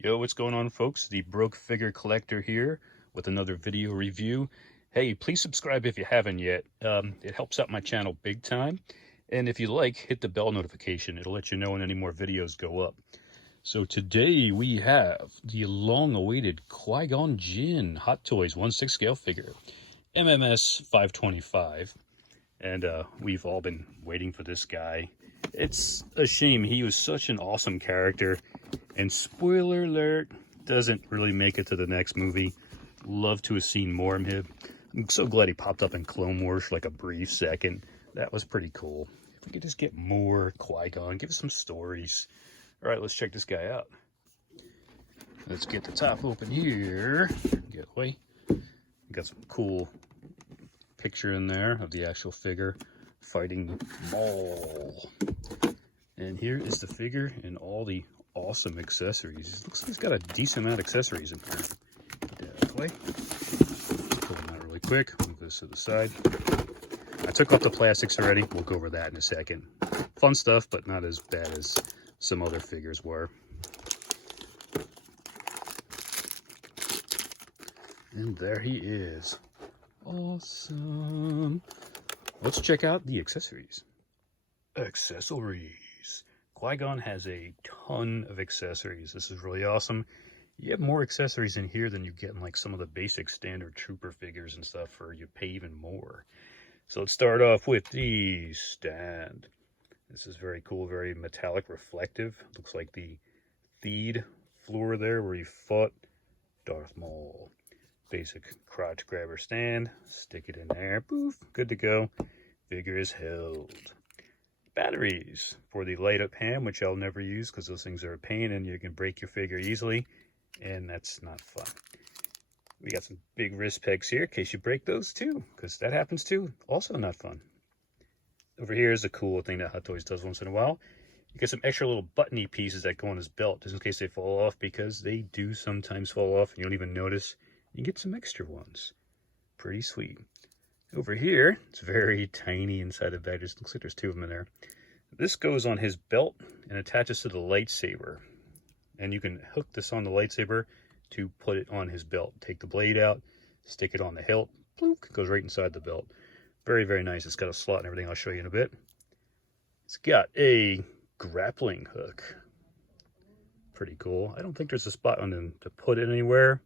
Yo, what's going on, folks? The Broke Figure Collector here with another video review. Hey, please subscribe if you haven't yet. It helps out my channel big time. And if you like, hit the bell notification. It'll let you know when any more videos go up. So today we have the long-awaited Qui Gon Jinn Hot Toys 1/6 scale figure, MMS 525. And we've all been waiting for this guy. It's a shame. He was such an awesome character. And spoiler alert, doesn't really make it to the next movie. Love to have seen more of him. I'm so glad he popped up in Clone Wars for like a brief second. That was pretty cool. If we could just get more Qui-Gon, give us some stories. All right, let's check this guy out. Let's get the top open here. Get away. Got some cool picture in there of the actual figure fighting Maul. And here is the figure and all the awesome accessories. Looks like he's got a decent amount of accessories in here. That way. Pull them out really quick. Move this to the side. I took off the plastics already. We'll go over that in a second. Fun stuff, but not as bad as some other figures were. And there he is. Awesome. Let's check out the accessories. Accessories. Qui-Gon has a ton of accessories. This is really awesome. You have more accessories in here than you get in like some of the basic standard trooper figures and stuff, or you pay even more. So let's start off with the stand. This is very cool, very metallic, reflective. Looks like the Theed floor there where he fought Darth Maul. Basic crotch grabber stand. Stick it in there. Poof. Good to go. Figure is held. Batteries for the light up hand, which I'll never use because those things are a pain and you can break your figure easily, and that's not fun. We got some big wrist pegs here in case you break those too, because that happens too. Also not fun. Over here is a cool thing that Hot Toys does once in a while. You get some extra little buttony pieces that go on his belt just in case they fall off, because they do sometimes fall off and you don't even notice. You get some extra ones. Pretty sweet. Over here, it's very tiny inside the bag. Just looks like there's two of them in there. This goes on his belt and attaches to the lightsaber. And you can hook this on the lightsaber to put it on his belt. Take the blade out, stick it on the hilt. Bloop, goes right inside the belt. Very, very nice. It's got a slot and everything. I'll show you in a bit. It's got a grappling hook. Pretty cool. I don't think there's a spot on him to put it anywhere,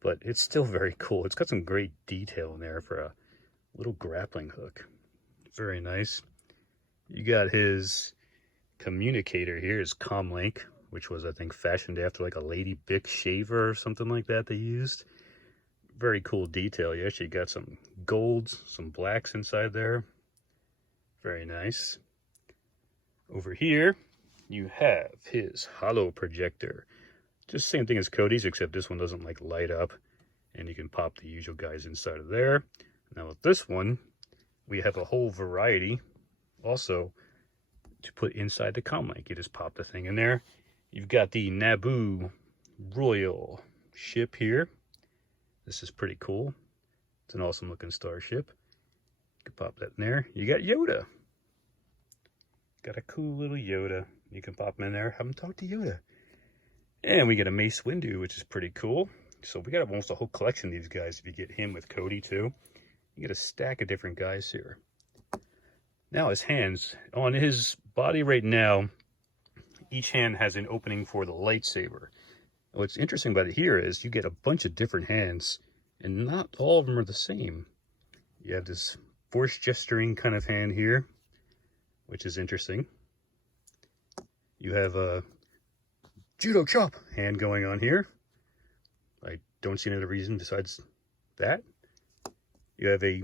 but it's still very cool. It's got some great detail in there for a little grappling hook. Very nice. You got his communicator here, his comlink, which was, I think, fashioned after like a Lady Bic shaver or something like that they used. Very cool detail. You actually got some golds, some blacks inside there. Very nice. Over here, you have his holo projector. Just same thing as Cody's, except this one doesn't like light up, and you can pop the usual guys inside of there. Now with this one, we have a whole variety also to put inside the comlink. You just pop the thing in there. You've got the Naboo Royal ship here. This is pretty cool. It's an awesome looking starship. You can pop that in there. You got Yoda. Got a cool little Yoda. You can pop him in there, have him talk to Yoda. And we get a Mace Windu, which is pretty cool. So we got almost a whole collection of these guys if you get him with Cody too. You get a stack of different guys here. Now his hands. On his body right now, each hand has an opening for the lightsaber. What's interesting about it here is you get a bunch of different hands, and not all of them are the same. You have this force gesturing kind of hand here, which is interesting. You have a judo chop hand going on here. I don't see any other reason besides that. You have a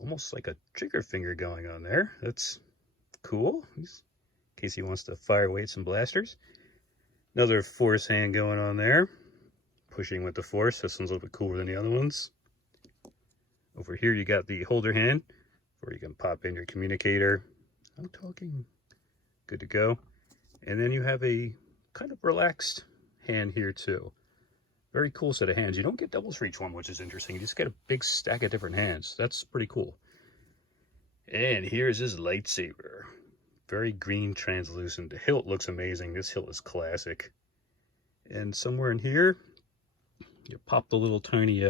almost like a trigger finger going on there. That's cool. In case he wants to fire away some blasters. Another force hand going on there. Pushing with the force. This one's a little bit cooler than the other ones. Over here you got the holder hand, where you can pop in your communicator. I'm talking. Good to go. And then you have a kind of relaxed hand here too. Very cool set of hands. You don't get doubles for each one, which is interesting. You just get a big stack of different hands. That's pretty cool. And here's his lightsaber. Very green, translucent. The hilt looks amazing. This hilt is classic. And somewhere in here, you pop the little tiny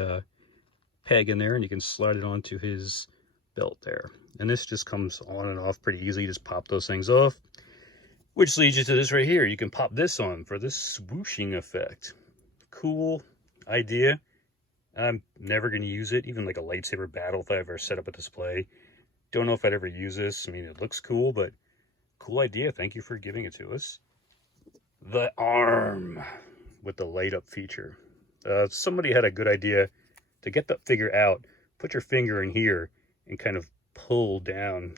peg in there and you can slide it onto his belt there. And this just comes on and off pretty easily. You just pop those things off, which leads you to this right here. You can pop this on for this swooshing effect. Cool idea. I'm never going to use it, even like a lightsaber battle if I ever set up a display. Don't know if I'd ever use this. I mean, it looks cool, but cool idea. Thank you for giving it to us. The arm with the light up feature. Somebody had a good idea to get the figure out. Put your finger in here and kind of pull down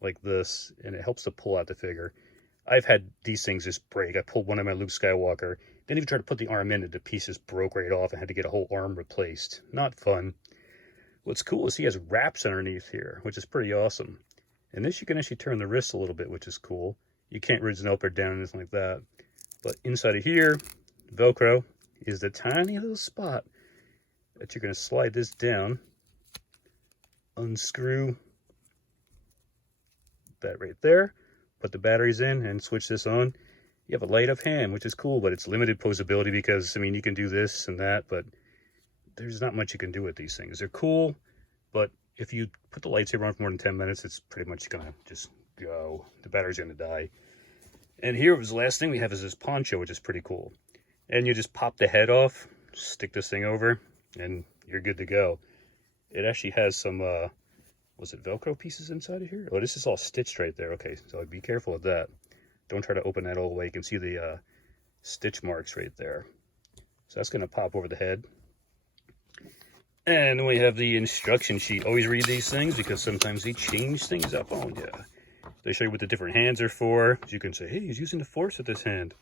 like this, and it helps to pull out the figure. I've had these things just break. I pulled one of my Luke Skywalker. Didn't even try to put the arm in, and the piece just broke right off and had to get a whole arm replaced. Not fun. What's cool is he has wraps underneath here, which is pretty awesome. And this you can actually turn the wrist a little bit, which is cool. You can't raise it up or down or anything like that. But inside of here, Velcro is the tiny little spot that you're going to slide this down, unscrew that right there, put the batteries in and switch this on. You have a light up hand, which is cool, but it's limited posability because, I mean, you can do this and that, but there's not much you can do with these things. They're cool, but if you put the lightsaber on for more than 10 minutes, it's pretty much going to just go. The battery's going to die. And here was the last thing we have is this poncho, which is pretty cool. And you just pop the head off, stick this thing over, and you're good to go. It actually has some, was it Velcro pieces inside of here? Oh, this is all stitched right there. Okay, so be careful with that. Don't try to open that all the way. You can see the stitch marks right there. So that's going to pop over the head. And then we have the instruction sheet. Always read these things because sometimes they change things up on you. They show you what the different hands are for. So you can say, hey, he's using the force with this hand.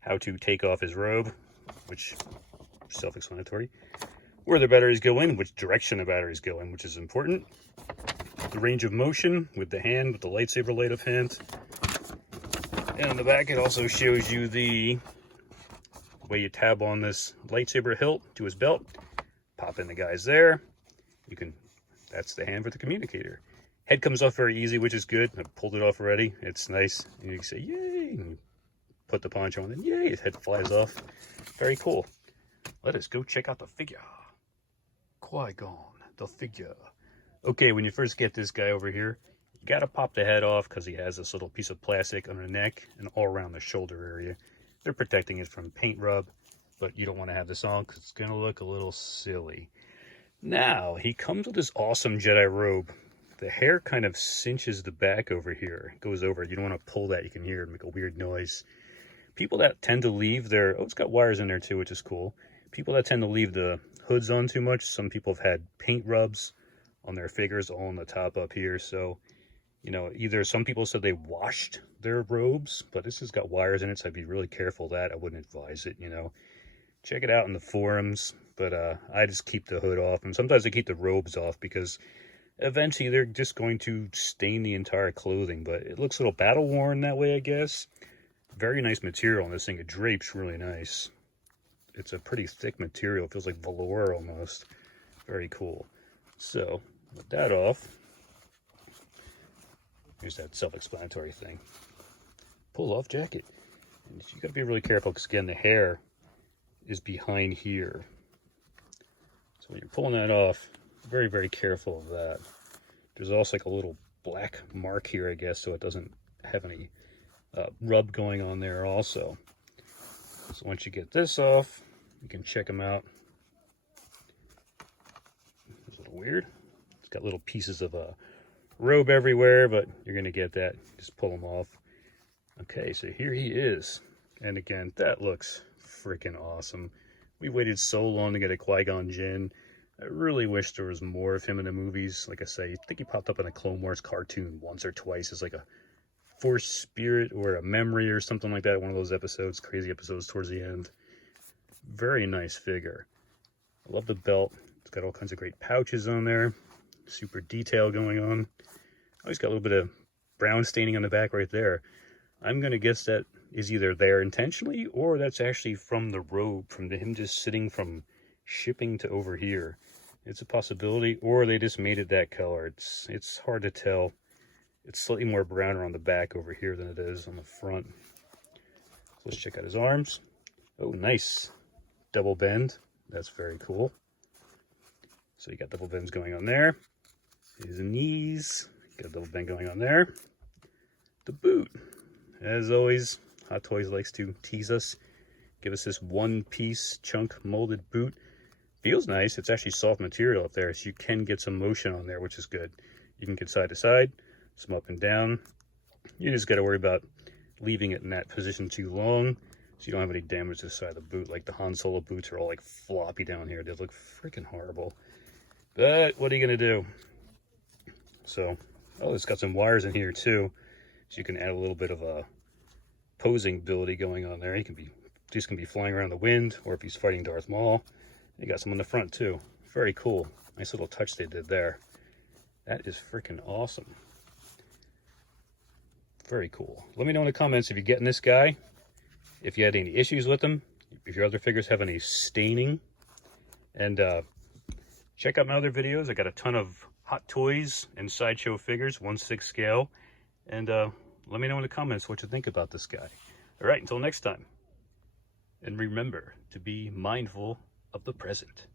How to take off his robe, which self-explanatory. Where the batteries go in, which direction the batteries go in, which is important. The range of motion with the hand, with the lightsaber light of hand. And on the back, it also shows you the way you tab on this lightsaber hilt to his belt. Pop in the guys there. You can, that's the hand for the communicator. Head comes off very easy, which is good. I pulled it off already. It's nice. And you can say, yay. And you put the poncho on, and yay, his head flies off. Very cool. Let us go check out the figure. Qui Gon, the figure. Okay, when you first get this guy over here, you gotta pop the head off because he has this little piece of plastic on the neck and all around the shoulder area. They're protecting it from paint rub, but you don't want to have this on because it's gonna look a little silly. Now, he comes with this awesome Jedi robe. The hair kind of cinches the back over here. It goes over. You don't want to pull that. You can hear it make a weird noise. People that tend to leave their... Oh, it's got wires in there too, which is cool. People that tend to leave the hoods on too much. Some people have had paint rubs on their figures all on the top up here. So, you know, either some people said they washed their robes, but this has got wires in it, so I'd be really careful of that. I wouldn't advise it, you know. Check it out in the forums, but I just keep the hood off. And sometimes I keep the robes off because eventually they're just going to stain the entire clothing. But it looks a little battle worn that way, I guess. Very nice material on this thing. It drapes really nice. It's a pretty thick material. It feels like velour almost. Very cool. So, with that off, here's that self-explanatory thing. Pull off jacket. And you got to be really careful because, again, the hair is behind here. So when you're pulling that off, very, very careful of that. There's also like a little black mark here, I guess, so it doesn't have any rub going on there also. So once you get this off, you can check them out. It's a little weird. It's got little pieces of robe everywhere, but you're going to get that. Just pull them off. Okay, so here he is. And again, that looks freaking awesome. We waited so long to get a Qui Gon Jinn. I really wish there was more of him in the movies. Like I say, I think he popped up in a Clone Wars cartoon once or twice as like a force spirit or a memory or something like that. One of those episodes, crazy episodes towards the end. Very nice figure. I love the belt. It's got all kinds of great pouches on there. Super detail going on. Oh, he's got a little bit of brown staining on the back right there. I'm going to guess that is either there intentionally or that's actually from the robe, from him just sitting from shipping to over here. It's a possibility, or they just made it that color. It's hard to tell. It's slightly more browner on the back over here than it is on the front. So let's check out his arms. Oh, nice. Double bend. That's very cool. So you got double bends going on there. Here's the knees. Got a double bend going on there. The boot. As always, Hot Toys likes to tease us. Give us this one-piece chunk molded boot. Feels nice. It's actually soft material up there, so you can get some motion on there, which is good. You can get side to side, some up and down. You just got to worry about leaving it in that position too long, so you don't have any damage to the side of the boot. Like the Han Solo boots are all like floppy down here. They look freaking horrible. But what are you going to do? So, oh, it's got some wires in here too, so you can add a little bit of a posing ability going on there. These can be flying around the wind, or if he's fighting Darth Maul. You got some on the front too. Very cool. Nice little touch they did there. That is freaking awesome. Very cool. Let me know in the comments if you're getting this guy, if you had any issues with them, if your other figures have any staining. And check out my other videos. I got a ton of Hot Toys and Sideshow figures, 1/6 scale. And let me know in the comments what you think about this guy. All right, until next time. And remember to be mindful of the present.